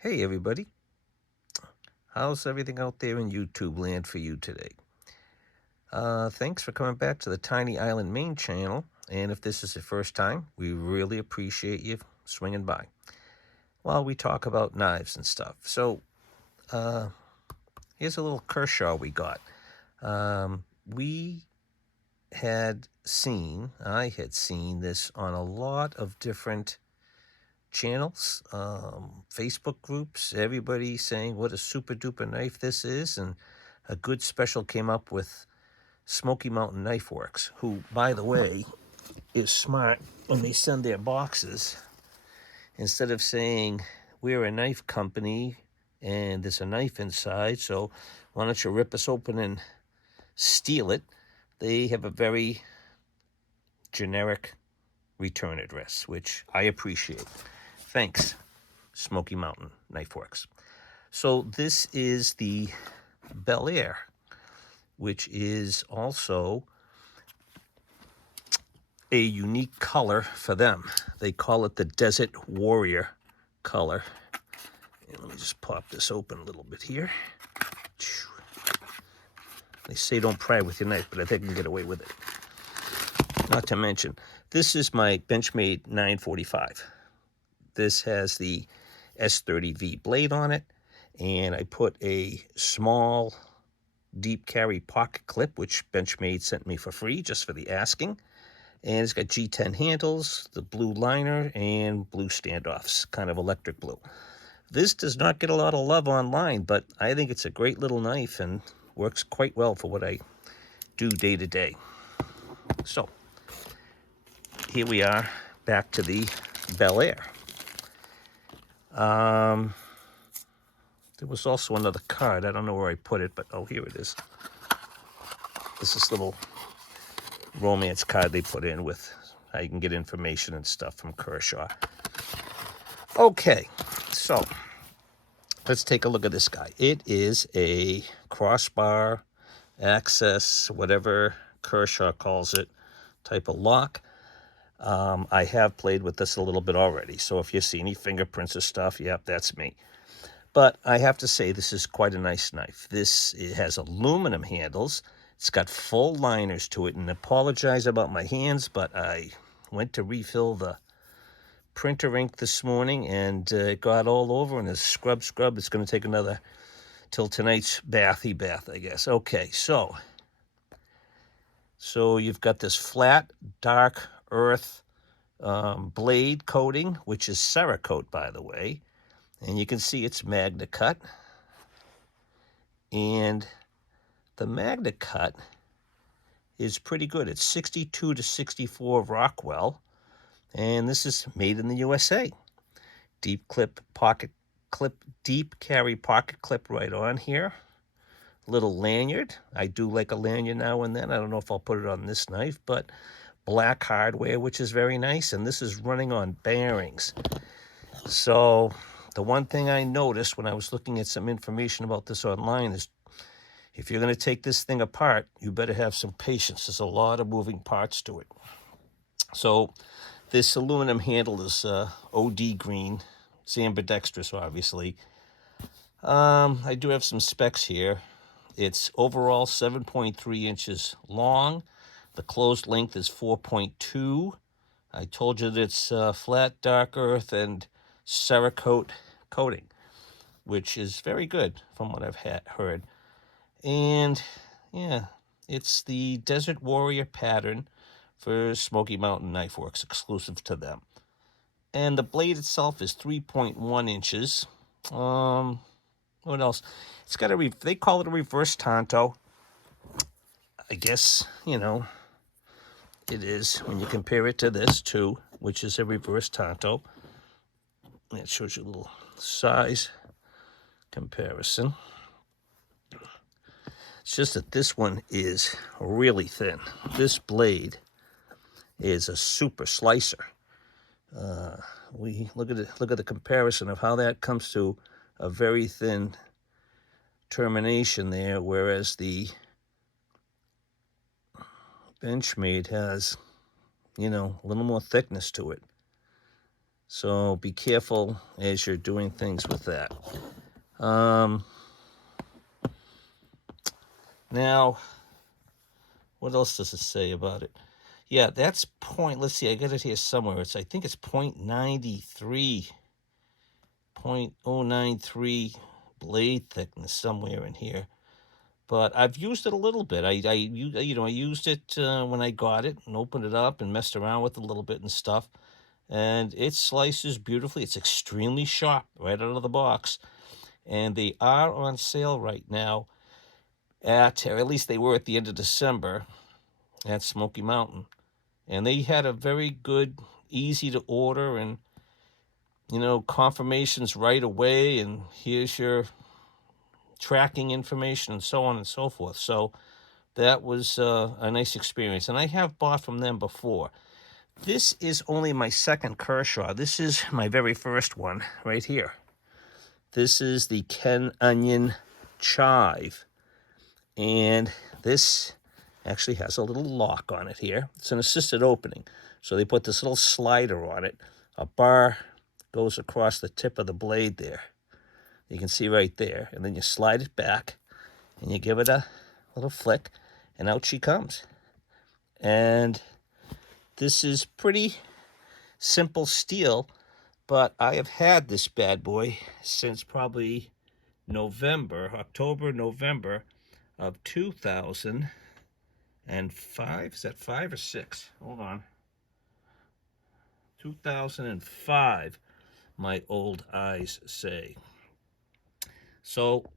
Hey everybody, how's everything out there in YouTube land for you today? Thanks for coming back to the Tiny Island Maine channel, and if this is your first time, we really appreciate you swinging by while we talk about knives and stuff. So, here's a little Kershaw we got. I had seen this on a lot of different channels, Facebook groups, everybody saying what a super duper knife this is, and a good special came up with Smoky Mountain Knife Works, who, by the way, is smart when they send their boxes. Instead of saying, we're a knife company and there's a knife inside, so why don't you rip us open and steal it, they have a very generic return address, which I appreciate. Thanks, Smoky Mountain Knife Works. So this is the Bel Air, which is also a unique color for them. They call it the Desert Warrior color. And let me just pop this open a little bit here. They say don't pry with your knife, but I think I can get away with it. Not to mention, this is my Benchmade 945. This has the S30V blade on it, and I put a small deep carry pocket clip, which Benchmade sent me for free just for the asking. And it's got G10 handles, the blue liner, and blue standoffs, kind of electric blue. This does not get a lot of love online, but I think it's a great little knife and works quite well for what I do day to day. So, here we are, back to the Bel Air. There was also another card. I don't know where I put it, but oh, here it is. This is little romance card they put in with how you can get information and stuff from Kershaw. Okay, so let's take a look at this guy. It is a crossbar, access, whatever Kershaw calls it, type of lock. I have played with this a little bit already, so if you see any fingerprints or stuff, yep, that's me. But I have to say, this is quite a nice knife. It has aluminum handles. It's got full liners to it, and I apologize about my hands, but I went to refill the printer ink this morning, and it got all over, and it's scrub. It's going to take another, till tonight's bathy bath, I guess. Okay, so you've got this flat, dark earth blade coating, which is Cerakote, by the way. And you can see it's Magna Cut. And the Magna Cut is pretty good. It's 62 to 64 Rockwell. And this is made in the USA. Deep carry pocket clip right on here. Little lanyard. I do like a lanyard now and then. I don't know if I'll put it on this knife, but black hardware, which is very nice. And this is running on bearings. So the one thing I noticed when I was looking at some information about this online is if you're going to take this thing apart, you better have some patience. There's a lot of moving parts to it. So this aluminum handle is OD green. It's ambidextrous, obviously. I do have some specs here. It's overall 7.3 inches long. The closed length is 4.2. I told you that it's flat, dark earth, and Cerakote coating, which is very good from what I've heard. And yeah, it's the Desert Warrior pattern for Smoky Mountain Knife Works, exclusive to them. And the blade itself is 3.1 inches. What else? It's got they call it a reverse tanto. I guess, it is when you compare it to this too, which is a reverse tanto. It shows you a little size comparison. It's just that this one is really thin. This blade is a super slicer. We look at the comparison of how that comes to a very thin termination there, whereas the Benchmade has, a little more thickness to it. So be careful as you're doing things with that. Now, what else does it say about it? Yeah, that's point, let's see, I got it here somewhere. I think it's 0.93, 0.093 blade thickness somewhere in here. But I've used it a little bit. I used it when I got it and opened it up and messed around with it a little bit and stuff. And it slices beautifully. It's extremely sharp right out of the box. And they are on sale right now or at least they were at the end of December at Smoky Mountain. And they had a very good, easy to order and, confirmations right away. And here's your tracking information and so on and so forth. So that was a nice experience. And I have bought from them before. This is only my second Kershaw. This is my very first one right here. This is the Ken Onion Chive. And this actually has a little lock on it here. It's an assisted opening. So they put this little slider on it. A bar goes across the tip of the blade there. You can see right there. And then you slide it back and you give it a little flick and out she comes. And this is pretty simple steel, but I have had this bad boy since probably October, November of 2005. Is that 5 or 6? Hold on. 2005, my old eyes say. So,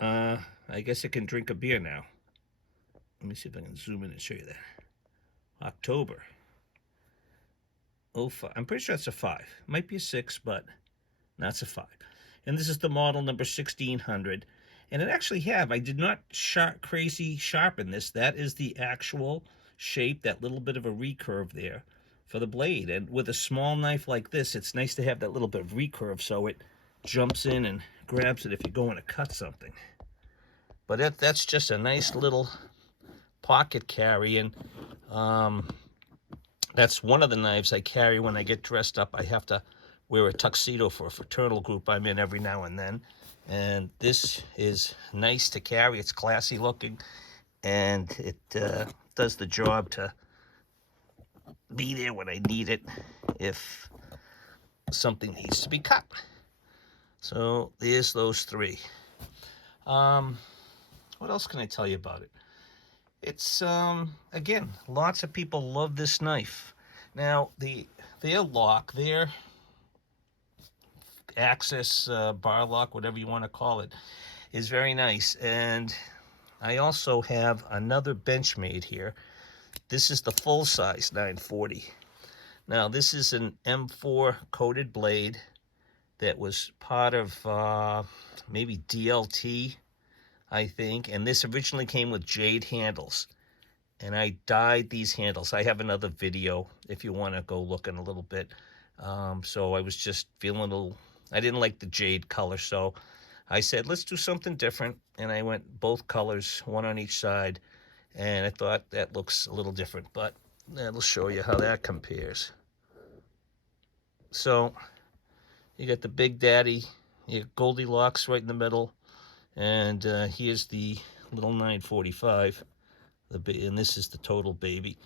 I guess I can drink a beer now. Let me see if I can zoom in and show you that. October. 05. I'm pretty sure it's a 5. Might be a 6, but that's a 5. And this is the model number 1600. And it actually I did not crazy sharpen this. That is the actual shape, that little bit of a recurve there for the blade. And with a small knife like this, it's nice to have that little bit of recurve so it jumps in and grabs it if you're going to cut something. But that's just a nice little pocket carry. And that's one of the knives I carry when I get dressed up. I have to wear a tuxedo for a fraternal group I'm in every now and then. And this is nice to carry. It's classy looking. And it does the job to be there when I need it if something needs to be cut. So there's those 3. What else can I tell you about it? It's, again, lots of people love this knife. Now, their lock, their access bar lock, whatever you want to call it, is very nice. And I also have another Benchmade here. This is the full-size 940. Now, this is an M4 coated blade that was part of maybe DLT, I think. And this originally came with jade handles. And I dyed these handles. I have another video if you want to go look in a little bit. So I was just feeling a little... I didn't like the jade color, so I said, let's do something different. And I went both colors, one on each side. And I thought that looks a little different. But that'll show you how that compares. So you got the Big Daddy, you got Goldilocks right in the middle, and here's the little 945, and this is the total baby.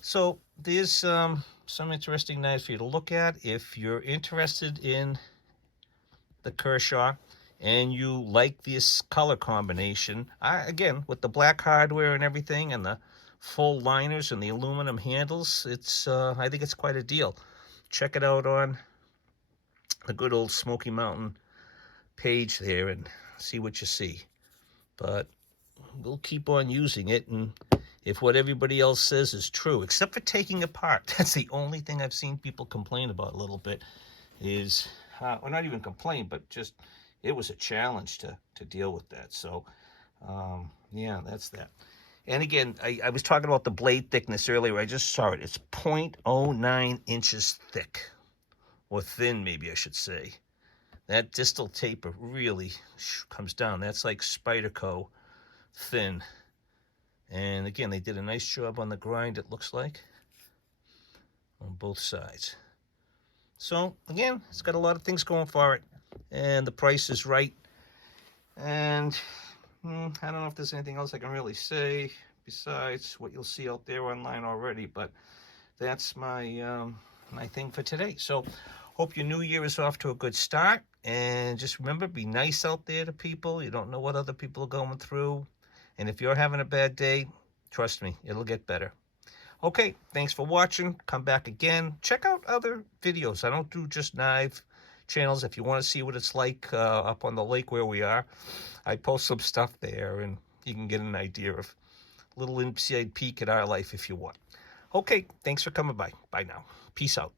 So there's some interesting knives for you to look at if you're interested in the Kershaw and you like this color combination. Again, with the black hardware and everything and the full liners and the aluminum handles, it's I think it's quite a deal. Check it out on the good old Smoky Mountain page there and see what you see. But we'll keep on using it, and if what everybody else says is true, except for taking apart, that's the only thing I've seen people complain about a little bit, is, well, not even complain, but just, it was a challenge to deal with that. So, yeah, that's that. And again, I was talking about the blade thickness earlier. I just saw it. It's 0.09 inches thick. Or thin, maybe I should say. That distal taper really comes down. That's like Spyderco thin. And again, they did a nice job on the grind, it looks like, on both sides. So again, it's got a lot of things going for it, and the price is right. And I don't know if there's anything else I can really say besides what you'll see out there online already, but that's my thing for today. So hope your new year is off to a good start, and just remember, be nice out there to people. You don't know what other people are going through, and if you're having a bad day, trust me, it'll get better. Okay, thanks for watching. Come back again. Check out other videos. I don't do just knife channels. If you want to see what it's like up on the lake where we are, I post some stuff there, and you can get an idea of a little inside peek at our life if you want. Okay, thanks for coming by. Bye now. Peace out.